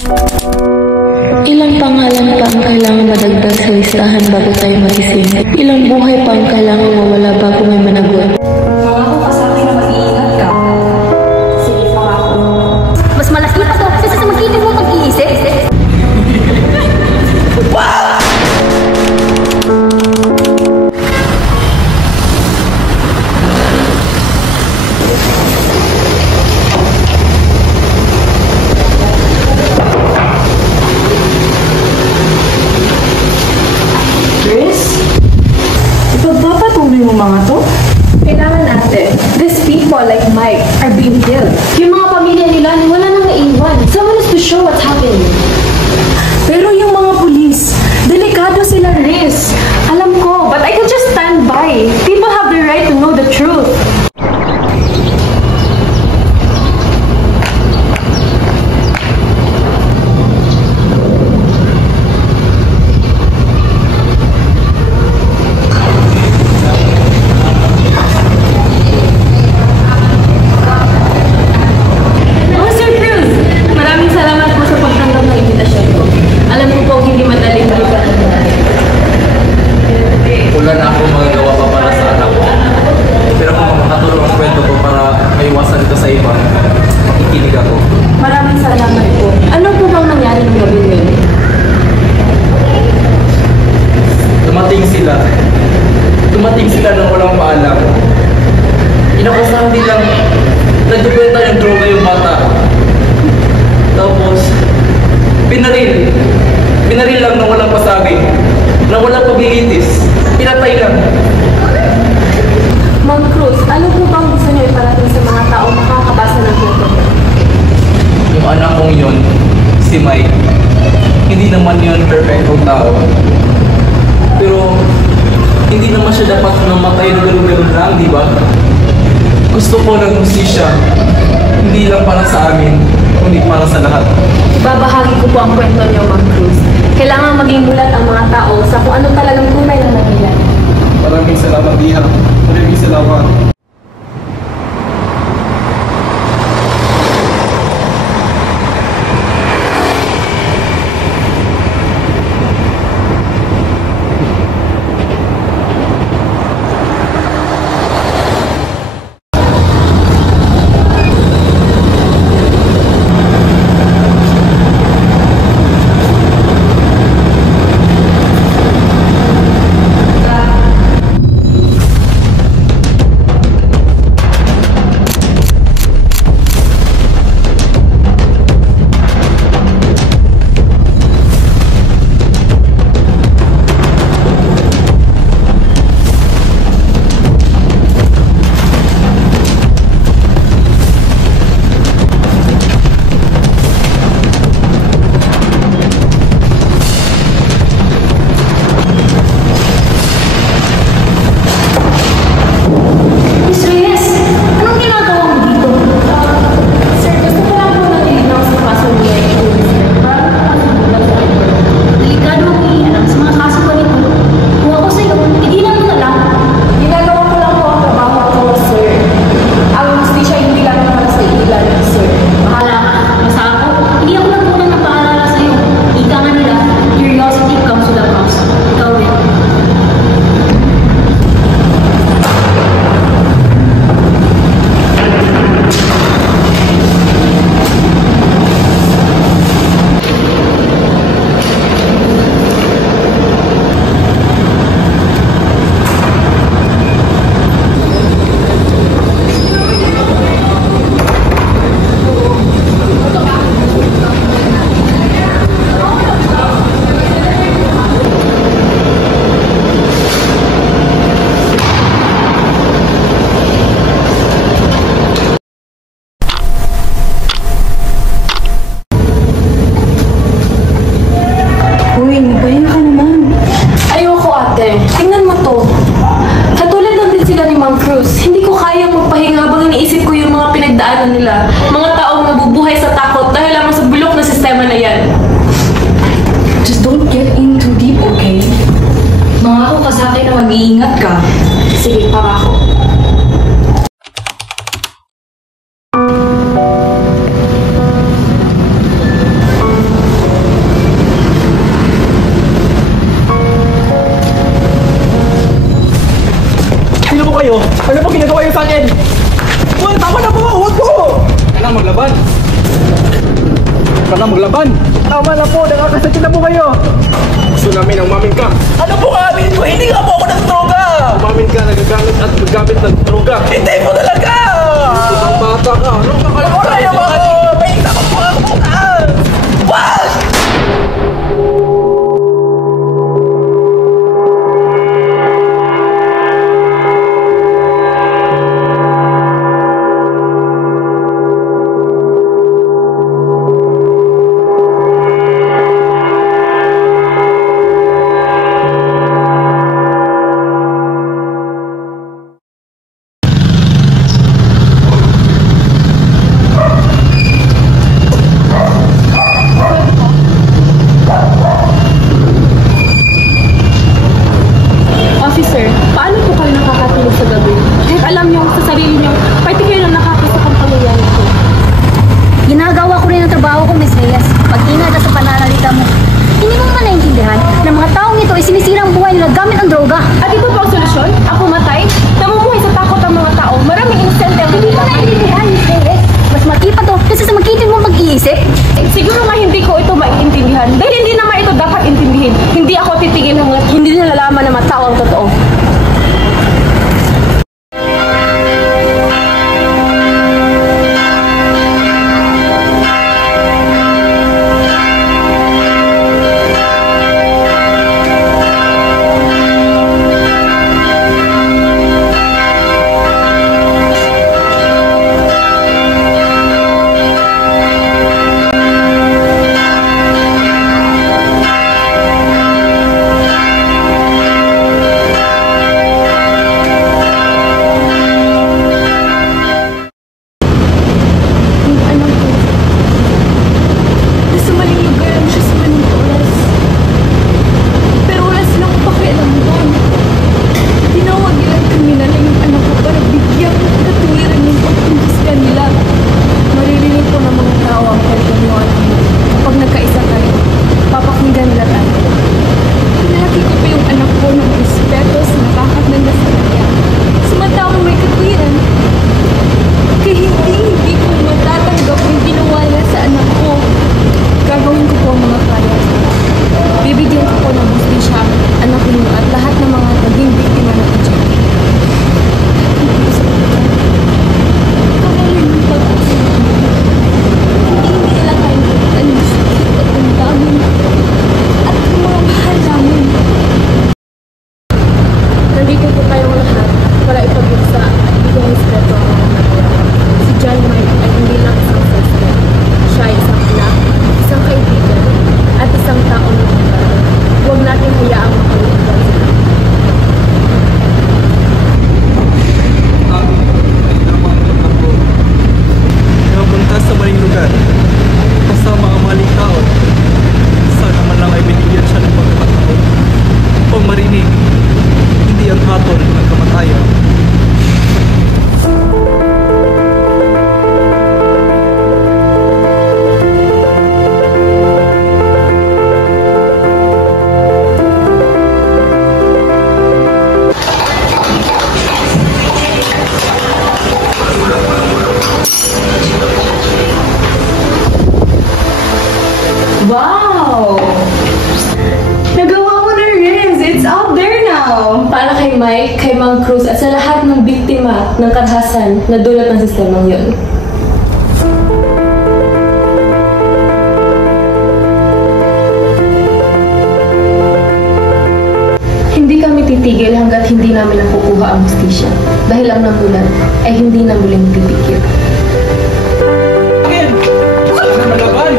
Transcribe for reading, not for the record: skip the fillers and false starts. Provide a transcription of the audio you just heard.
Ilang pangalan pa ang kailangan madagdag sa listahan bago tayo magising? Ilang buhay pa ang kailangan mawala bago may managot? Pangako ka sa akin na mag-iingat ka. Sige, pangako. Mas malaki pa to kasi sa magkita mo pag-iisip. Mga to? Kailangan natin. These people like Mike are being killed. Yung mga pamilya nila, wala nang naiwan. Someone has to show what's happening. Pero yung mga pulis, delikado sila, Riz. Alam ko, but I can just stand by. People have the right to know the truth. Wala na akong magagawa pa para sa anak ko. Pero kung makatulong ang kwento ko para maiwasan ito sa iba, makikinig ako. Maraming salamat po. Ano po bang nangyari ng gabi ngayon? Dumating sila nang walang paalam. Inakusahan nilang nagbebenta ng droga yung bata. Tapos, pinaril lang nang walang pasabi, nang walang paglilitis. Pinatay lang. Ma'am Cruz, ano po bang gusto niyo iparating sa mga tao makakabasa ng kwento? Yung anak kong yun, si Mike, hindi naman yun perfectong tao. Pero, hindi naman siya dapat namatay na gano'n-gano'n lang, di ba? Gusto ko ng hustisya, hindi lang para sa amin, kundi para sa lahat. Babahagi ko po ang kwento niyo, Ma'am Cruz. Kailangan maging mulat ang mga tao sa kung ano talagang tunay na nangyayari. Maraming salamat, Iha. Maraming salamat. ka na maglaban. Tama na po, nakakasakit na po kayo. Gusto namin ang umamin ka. Ano po amin ko? Hindi nga po ako ng droga! Umamin ka, nagagamit at maggamit ng droga. Hindi po talaga! Ang bata ka, ano ka Alam mo kayo ako! May takot po ako bukas! Wag! Officer, paano po kayo nakakatulog sa gabi? Kahit alam niyo sa sarili niyo, pwede kayo na nakakita kang pangyayari ko. Ginagawa ko rin ang trabaho ko, Miss Reyes. Pag-ingat ka sa pananalita mo. Hindi mo man naintindihan na mga taong ito ay sinisira ang buhay nila gamit ang droga. At ito po ang solusyon? Ako matay? Namumuhay sa takot ang mga tao. Maraming inosente ang Hindi mo naintindihan, Miss Reyes. Mas makipa to kasi sa makitin mo mag-iisip. Siguro nga hindi ko ito maiintindihan. Dahil hindi naman ito dapat intindihin. Hindi ako titigil hanggat hindi nalalaman ng mga tao ang totoo. Wow! Nagawa mo na, Riz! It's out there now! Para kay Mike, kay Mang Cruz at sa lahat ng biktima ng karahasan na dulot ng sistemang yun. Hindi kami titigil hanggat hindi namin nakukuha ang hustisya. Dahil ang namulan ay hindi na muling titigil. Wala na malaban!